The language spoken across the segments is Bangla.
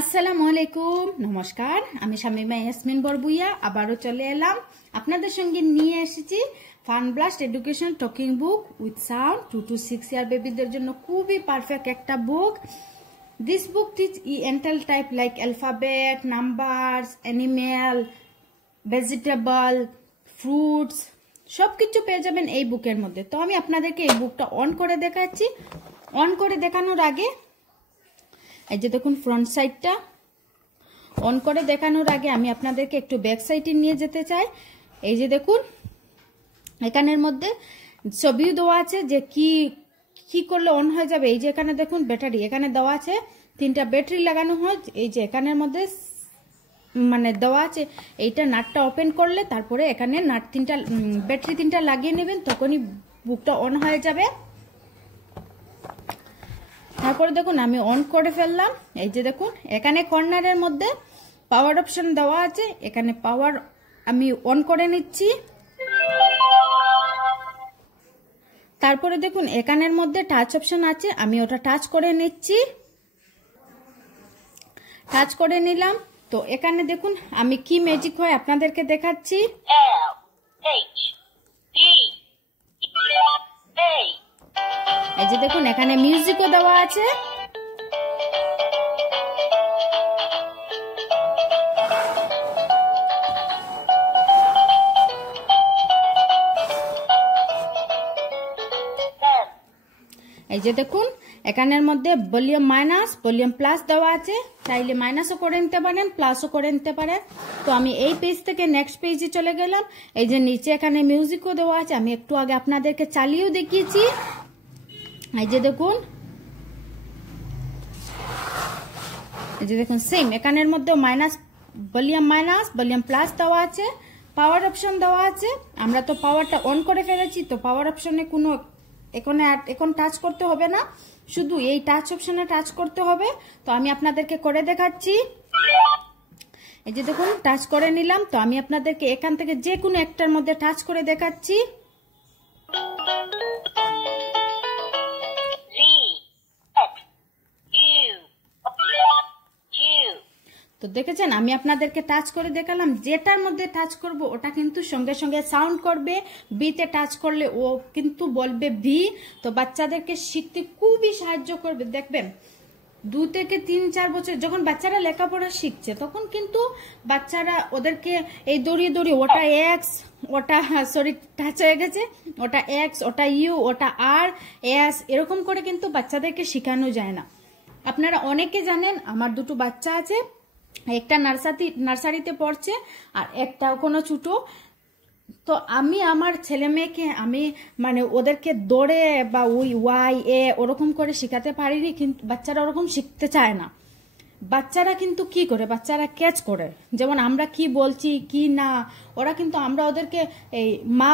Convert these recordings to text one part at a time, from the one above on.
আসসালামু আলাইকুম, নমস্কার। আমি শামিমা ইয়াসমিন বরবুইয়া আবারও চলে এলাম আপনাদের সঙ্গে নিয়ে এসেছি fun blast education talking book with sound 2 to 6 year বেবিদের জন্য খুবই পারফেক্ট একটা বুক। দিস বুক টিচ এন্টাল type like alphabet, numbers, animal, vegetable, fruits সবকিছু পেয়ে যাবেন এই বুকের মধ্যে। তো আমি আপনাদেরকে এই বুকটা অন করে দেখাচ্ছি। অন করে দেখানোর আগে এই যে দেখুন ফ্রন্ট সাইডটা অন করে দেখানোর আগে আমি আপনাদেরকে একটু ব্যাক সাইডে নিয়ে যেতে চাই। এই যে দেখুন এখানের মধ্যে ছবিও দেওয়া আছে যে কি কি করলে অন হয়ে যাবে। এই যে এখানে দেখুন ব্যাটারি এখানে দেওয়া আছে, 3টা ব্যাটারি লাগানো হয়। এই যে এখানের মধ্যে মানে দেওয়া আছে, এইটা নাটটা ওপেন করলে তারপরে এখানে নাট 3টা ব্যাটারি 3টা লাগিয়ে নেবেন, তখনই বুকটা অন হয়ে যাবে। তারপরে দেখুন আমি অন করে ফেললাম। এই যে দেখুন এখানে কর্নারের মধ্যে পাওয়ার অপশন দেওয়া আছে, এখানে পাওয়ার আমি অন করে নিচ্ছি। তারপরে দেখুন এখানের মধ্যে টাচ অপশন আছে, আমি ওটা টাচ করে নিচ্ছি। টাচ করে নিলাম। তো এখানে দেখুন আমি কি ম্যাজিক হয় আপনাদেরকে দেখাচ্ছি। এই যে দেখুন এখানে মিউজিকও দেওয়া আছে। এই যে দেখুন এখানের মধ্যে ভলিউম মাইনাস ভলিউম প্লাস দেওয়া আছে, চাইলে মাইনাসও করে নিতে পারেন প্লাসও করে নিতে পারেন। তো আমি এই পেজ থেকে নেক্সট পেজে চলে গেলাম। এই যে নিচে এখানে মিউজিকও দেওয়া আছে, আমি একটু আগে আপনাদেরকে চালিয়েও দেখিয়েছি। এই যে দেখুন এই যে দেখুন সেম এখানের মধ্যে মাইনাস ভলিউম প্লাস দেওয়া আছে, পাওয়ার অপশন দেওয়া আছে। আমরা তো পাওয়ারটা অন করে ফেলেছি, তো পাওয়ার অপশনে কোনো এখন টাচ করতে হবে না, শুধু এই টাচ অপশনে টাচ করতে হবে। তো আমি আপনাদেরকে করে দেখাচ্ছি। এই যে দেখুন টাচ করে নিলাম। তো আমি আপনাদেরকে এখান থেকে যে কোনো একটার মধ্যে টাচ করে দেখাচ্ছি। তো দেখেছেন আমি আপনাদেরকে টাচ করে দেখালাম, যেটার মধ্যে টাচ করব ওটা কিন্তু সঙ্গে সঙ্গে সাউন্ড করবে। বিতে টাচ করলে ও কিন্তু বলবে ভি। তো বাচ্চাদেরকে শিখতে খুবই সাহায্য করবে। দেখবেন 2 থেকে 3-4 বছর যখন বাচ্চারা লেখাপড়া শিখছে তখন কিন্তু বাচ্চারা ওদেরকে এই দড়িয়ে ওটা এক্স, ওটা সরি টাচ হয়ে গেছে, ওটা এক্স, ওটা ইউ, ওটা আর এস এরকম করে কিন্তু বাচ্চাদেরকে শেখানো যায় না। আপনারা অনেকে জানেন আমার 2টো বাচ্চা আছে, একটা নার্সারিতে পড়ছে আর একটা কোনো ছোট। তো আমি আমার ছেলে মেয়েকে আমি মানে ওদেরকে দৌড়ে বা ওই ওয়াই এ ওরকম করে শেখাতে পারিনি, কিন্তু বাচ্চারা ওরকম শিখতে চায় না। বাচ্চারা কিন্তু কি করে, বাচ্চারা ক্যাচ করে, যেমন আমরা কি বলছি কি না, ওরা কিন্তু আমরা ওদেরকে এই মা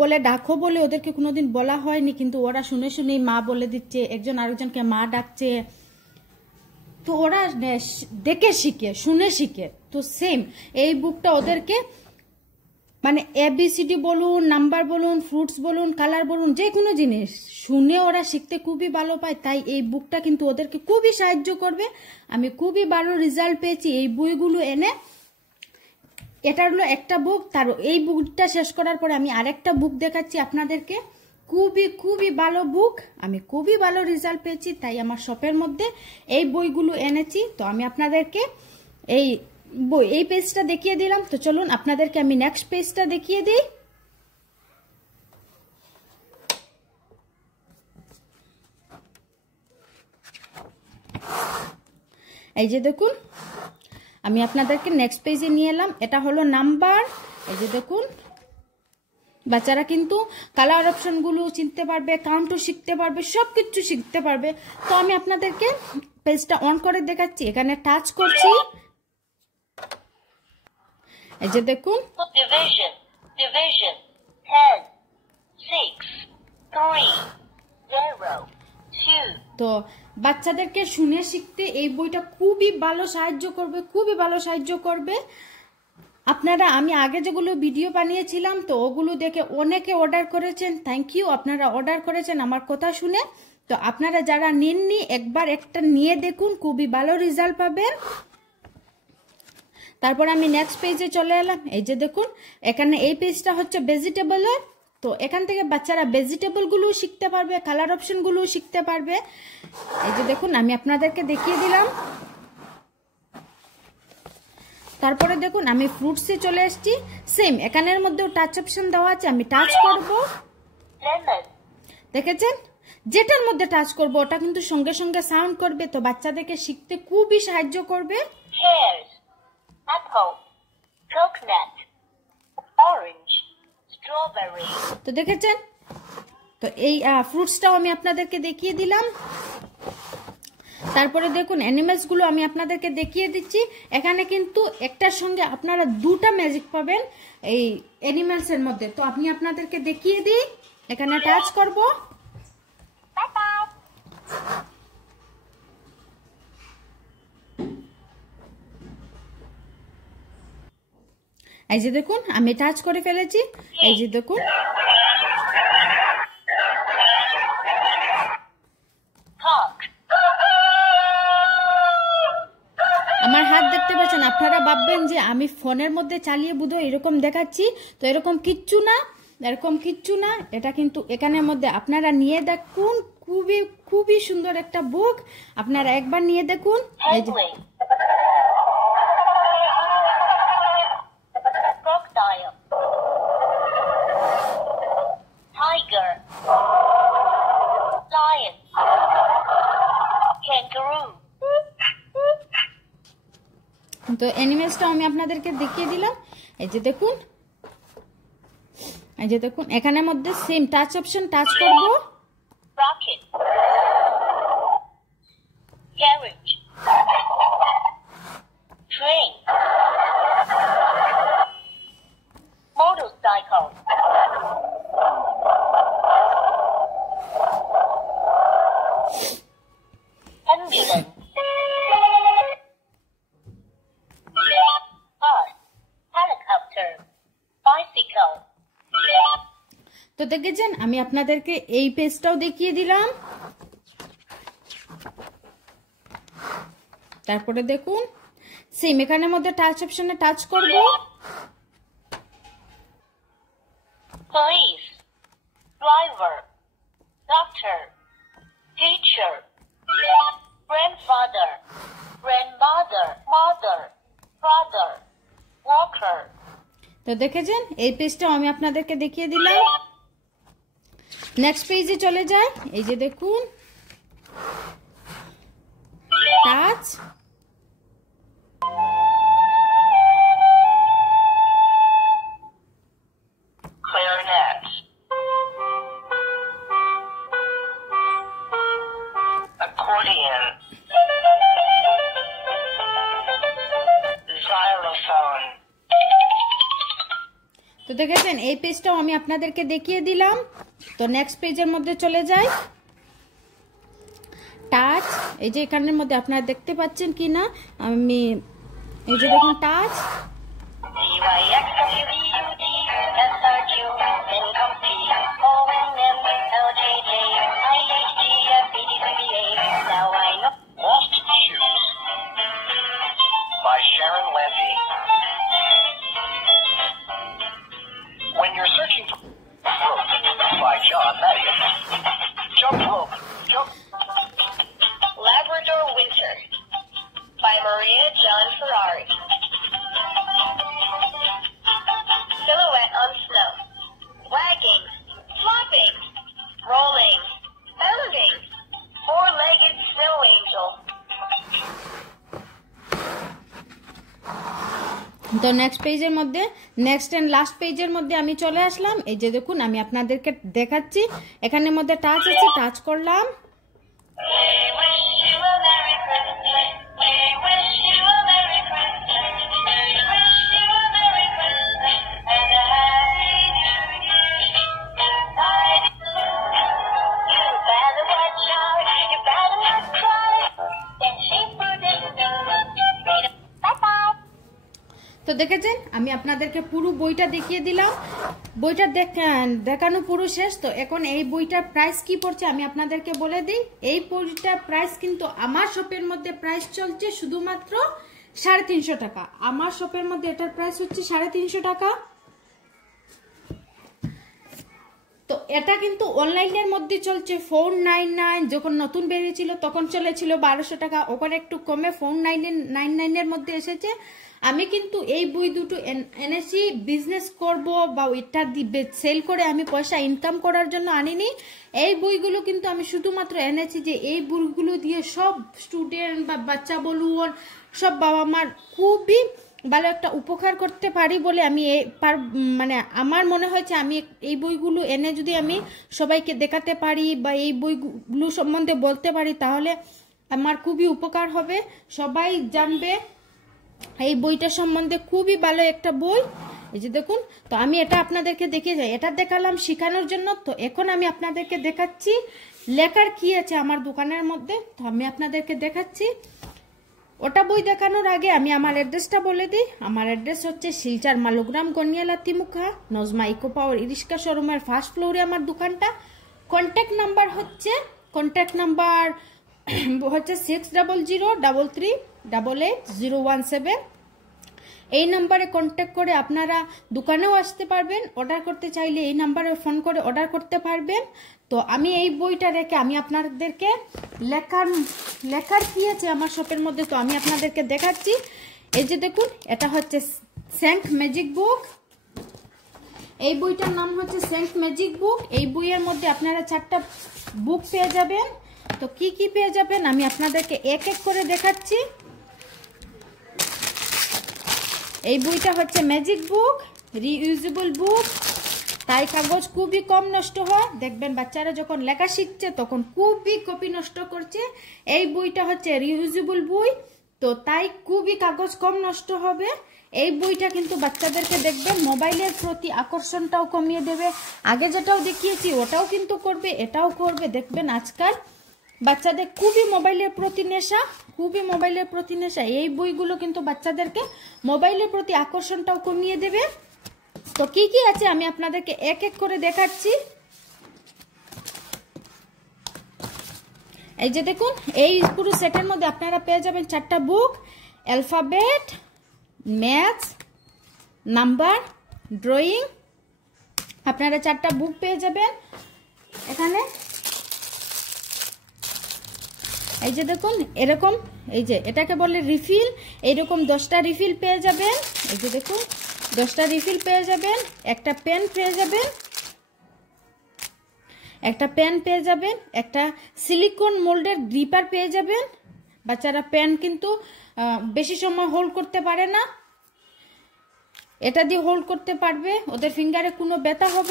বলে ডাকো বলে ওদেরকে কোনোদিন বলা হয়নি, কিন্তু ওরা শুনে শুনেই মা বলে দিচ্ছে, একজন আরেকজনকে মা ডাকছে। তো ওরা দেখে শিখে, শুনে শিখে। তো সেম এই বুকটা ওদেরকে মানে ABCD বলুন, নাম্বার বলুন, ফ্রুটস বলুন, কালার বলুন, যে কোনো জিনিস শুনে ওরা শিখতে খুবই ভালো পায়। তাই এই বুকটা কিন্তু ওদেরকে খুবই সাহায্য করবে। আমি খুবই ভালো রেজাল্ট পেয়েছি এই বইগুলো এনে। এটা হলো একটা বুক, তার এই বুকটা শেষ করার পরে আমি আরেকটা বুক দেখাচ্ছি আপনাদেরকে। খুবই ভালো বুক, আমি খুবই ভালো রেজাল্ট পেয়েছি, তাই আমার শপের মধ্যে এই বইগুলো এনেছি। তো আমি আপনাদেরকে এই পেজটা দেখিয়ে দিলাম। তো চলুন আপনাদেরকে আমি নেক্সট পেজটা দেখিয়ে দিই। এই যে দেখুন আমি আপনাদেরকে নেক্সট পেজে নিয়ে এলাম। এটা হলো নাম্বার। এই যে দেখুন বাচ্চারা কিন্তু কালার অপশনগুলো চিনতে পারবে, কাউন্টও শিখতে পারবে, সবকিছু শিখতে পারবে। তো আমি আপনাদেরকে পেজটা অন করে দেখাচ্ছি, এখানে টাচ করছি। এই যে দেখুন Division, 10, 6, 3, 0, 2. তো বাচ্চাদেরকে শুনে শিখতে এই বইটা খুবই ভালো সাহায্য করবে। আপনারা আমি আগে যেগুলো ভিডিও বানিয়েছিলাম তো ওগুলো দেখে অনেকে অর্ডার করেছেন, থ্যাংক ইউ। আপনারা অর্ডার করেছেন আমার কথা শুনে। তো আপনারা যারা নেননি একবার একটা নিয়ে দেখুন, খুবই ভালো রেজাল্ট পাবেন। তারপর আমি নেক্সট পেজে চলে এলাম। এই যে দেখুন এখানে এই পেজটা হচ্ছে ভেজিটেবলের। তো এখান থেকে বাচ্চারা ভেজিটেবলগুলো শিখতে পারবে, কালার অপশনগুলো শিখতে পারবে। এই যে দেখুন আমি আপনাদেরকে দেখিয়ে দিলাম। তারপরে দেখুন আমি ফ্রুটসে চলে এসেছি। সেম এখানের মধ্যেও টাচ অপশন দেওয়া আছে, আমি টাচ করব। দেখেছেন, যেটার মধ্যে টাচ করব ওটা কিন্তু সঙ্গে সঙ্গে সাউন্ড করবে, তো বাচ্চাদেরকে শিখতে খুবই সাহায্য করবে। Pears, apple, coconut, orange, strawberry. তো দেখেছেন, তো এই ফ্রুটসটাও আমি আপনাদেরকে দেখিয়ে দিলাম। তারপরে দেখুন অ্যানিমেলস গুলো আমি আপনাদেরকে দেখিয়ে দিচ্ছি। এখানে কিন্তু একটার সঙ্গে আপনারা দুটা ম্যাজিক পাবেন এই অ্যানিমেলস এর মধ্যে। তো আমি আপনাদেরকে দেখিয়ে দিই, এখানে টাচ করব। এই যে দেখুন আমি টাচ করে ফেলেছি। এই যে দেখুন আমার হাত দেখতে পাচ্ছেন। আপনারা ভাববেন যে আমি ফোনের মধ্যে চালিয়ে বুঝো এরকম দেখাচ্ছি, তো এরকম কিচ্ছু না, এরকম কিচ্ছু না। এটা কিন্তু এখানের মধ্যে আপনারা নিয়ে দেখুন, খুবই খুবই সুন্দর একটা বুক, আপনারা একবার নিয়ে দেখুন। এই যে Crocodile, tiger, lion, kangaroo. তো অ্যানিমেলসটা আমি আপনাদেরকে দেখিয়ে দিলাম। এই যে দেখুন, এই যে দেখুন এখানের মধ্যে সেম টাচ অপশন টাচ করব। Rocket, carriage, train, motorcycle, ambulance, bus, helicopter, bicycle. তো দেখেছেন আমি আপনাদেরকে এই পেজটাও দেখিয়ে দিলাম। তারপরে দেখুন সেম এখানের মধ্যে টাচ অপশনে টাচ করব। Police, driver, doctor, teacher, grandfather, grandmother, mother, brother, walker. তো দেখেছেন এই পেজটাও আমি আপনাদেরকে দেখিয়ে দিলাম। নেক্সট পেজে চলে যায়। এই যে দেখুন টাচ, clarinet, accordion, xylophone. তো দেখেছেন এই পেজটাও আমি আপনাদেরকে দেখিয়ে দিলাম। তো নেক্সট পেজের মধ্যে চলে যায়। টাচ, এই যে এখানের মধ্যে আপনারা দেখতে পাচ্ছেন কিনা, আমি এই যে দেখুন touch, Lost Shoes by Sharon Levy. When you're searching for rope by John Matthews. Jump rope. Jump. Labrador Winter by Maria John Ferrari. Silhouette on snow. Wagging. Flopping. Rolling. Bounding. Four-legged snow angel. তো নেক্সট পেজের মধ্যে নেক্সট এন্ড লাস্ট পেজের মধ্যে আমি চলে আসলাম। এই যে দেখুন আমি আপনাদেরকে দেখাচ্ছি, এখানের মধ্যে টাচ আছে, টাচ করলাম। তো তো দেখেছেন আমি আপনাদেরকে পুরো বইটা দেখিয়ে দিলাম, বইটা দেখানো পুরো শেষ। তো এখন এই বইটার প্রাইস কি পড়ছে আমি আপনাদেরকে বলে দিই। এই বইটার প্রাইস কিন্তু আমার শপের মধ্যে প্রাইস চলছে শুধুমাত্র 350 টাকা। আমার শপের মধ্যে এটার প্রাইস হচ্ছে 350 টাকা। তো এটা কিন্তু অনলাইনের মধ্যে চলছে 499, যখন নতুন বেরিয়েছিল তখন চলেছিল 1200 টাকা, ওখানে একটু কমে 499 এর মধ্যে এসেছে। আমি কিন্তু এই বই দুটো এনেছি বিজনেস করব বা এটা সেল করে আমি পয়সা ইনকাম করার জন্য আনিনি। এই বইগুলো কিন্তু আমি শুধুমাত্র এনেছি যে এই বইগুলো দিয়ে সব স্টুডেন্ট বা বাচ্চা বলুন সব বাবা মার খুবই ভালো একটা উপকার করতে পারি বলে আমি মানে আমার মনে হয়েছে আমি এই বইগুলো এনে যদি আমি সবাইকে দেখাতে পারি বা এই বইগুলো সম্বন্ধে বলতে পারি তাহলে আমার খুবই উপকার হবে, সবাই জানবে এই বইটা সম্বন্ধে। খুবই ভালো একটা বই, এই যে দেখুন। তো আমি এটা আপনাদেরকে দেখিয়ে যাই, এটা দেখালাম শেখানোর জন্য। তো এখন আমি আপনাদেরকে দেখাচ্ছি লেখার কি আছে আমার দোকানের মধ্যে। তো আমি আপনাদেরকে দেখাচ্ছি। ওটা বই দেখানোর আগে আমি আমার অ্যাড্রেসটা বলে দিই। আমার অ্যাড্রেস হচ্ছে শিলচর মালুগ্রাম গনিয়ালা তিমুখা নজমা ইকো পাওয়ার ইরিস্কা শোরুমের ফার্স্ট ফ্লোরে আমার দোকানটা। কন্ট্যাক্ট নাম্বার হচ্ছে 6003388017। এই নাম্বারে কন্ট্যাক্ট করে আপনারা দোকানেও আসতে পারবেন, অর্ডার করতে চাইলে এই নাম্বারে ফোন করে অর্ডার করতে পারবেন। তো আমি এই বইটা রেখে আমি আপনাদেরকে লেখার কি আছে আমার শপের মধ্যে তো আমি আপনাদেরকে দেখাচ্ছি। এই যে দেখুন, এটা হচ্ছে স্যাঙ্ক ম্যাজিক বুক। এই বইটার নাম হচ্ছে স্যাঙ্ক ম্যাজিক বুক। এই বইয়ের মধ্যে আপনারা 4টা বুক পেয়ে যাবেন। তো কি কি পেয়ে যাবেন আমি আপনাদেরকে এক এক করে দেখাচ্ছি। এই বইটা হচ্ছে ম্যাজিক বুক, রিইউজেবল বুক, তাই কাগজ খুবই কম নষ্ট হয়। দেখবেন বাচ্চারা যখন লেখা শিখছে তখন খুবই কপি নষ্ট করছে। এই বইটা হচ্ছে রিইউজেবল বই, তো তাই খুবই কাগজ কম নষ্ট হবে। এই বইটা কিন্তু বাচ্চাদেরকে দেখবেন মোবাইলের প্রতি আকর্ষণটাও কমিয়ে দেবে। আগে যেটাও দেখিয়েছি ওটাও কিন্তু করবে, এটাও করবে। দেখবেন আজকাল বাচ্চাদের খুবই মোবাইলের প্রতি নেশা, খুবই মোবাইলের প্রতি নেশা। এই বইগুলো কিন্তু বাচ্চাদেরকে মোবাইলের প্রতি আকর্ষণটাও কমিয়ে দেবে। তো কি কি আছে আমি আপনাদেরকে এক এক করে দেখাচ্ছি। এই যে দেখুন, এই পুরো সেটের মধ্যে আপনারা পেয়ে যাবেন 4টা বুক, অ্যালফাবেট, ম্যাথস, নাম্বার, ড্রয়িং। আপনারা 4টা বুক পেয়ে যাবেন এখানে। এই যে দেখুন এরকম, এই যে এটাকে বলে রিফিল, এইরকম 10টা রিফিল পেয়ে যাবেন। এই যে দেখুন 10টা রিফিল পেয়ে যাবেন। একটা পেন পেয়ে যাবেন, একটা সিলিকন মোল্ডের গ্রিপার পেয়ে যাবেন। বাচ্চারা পেন কিন্তু বেশি সময় হোল্ড করতে পারে না, এটা দিয়ে হোল্ড করতে পারবে, ওদের ফিঙ্গারে কোনো ব্যথা হবে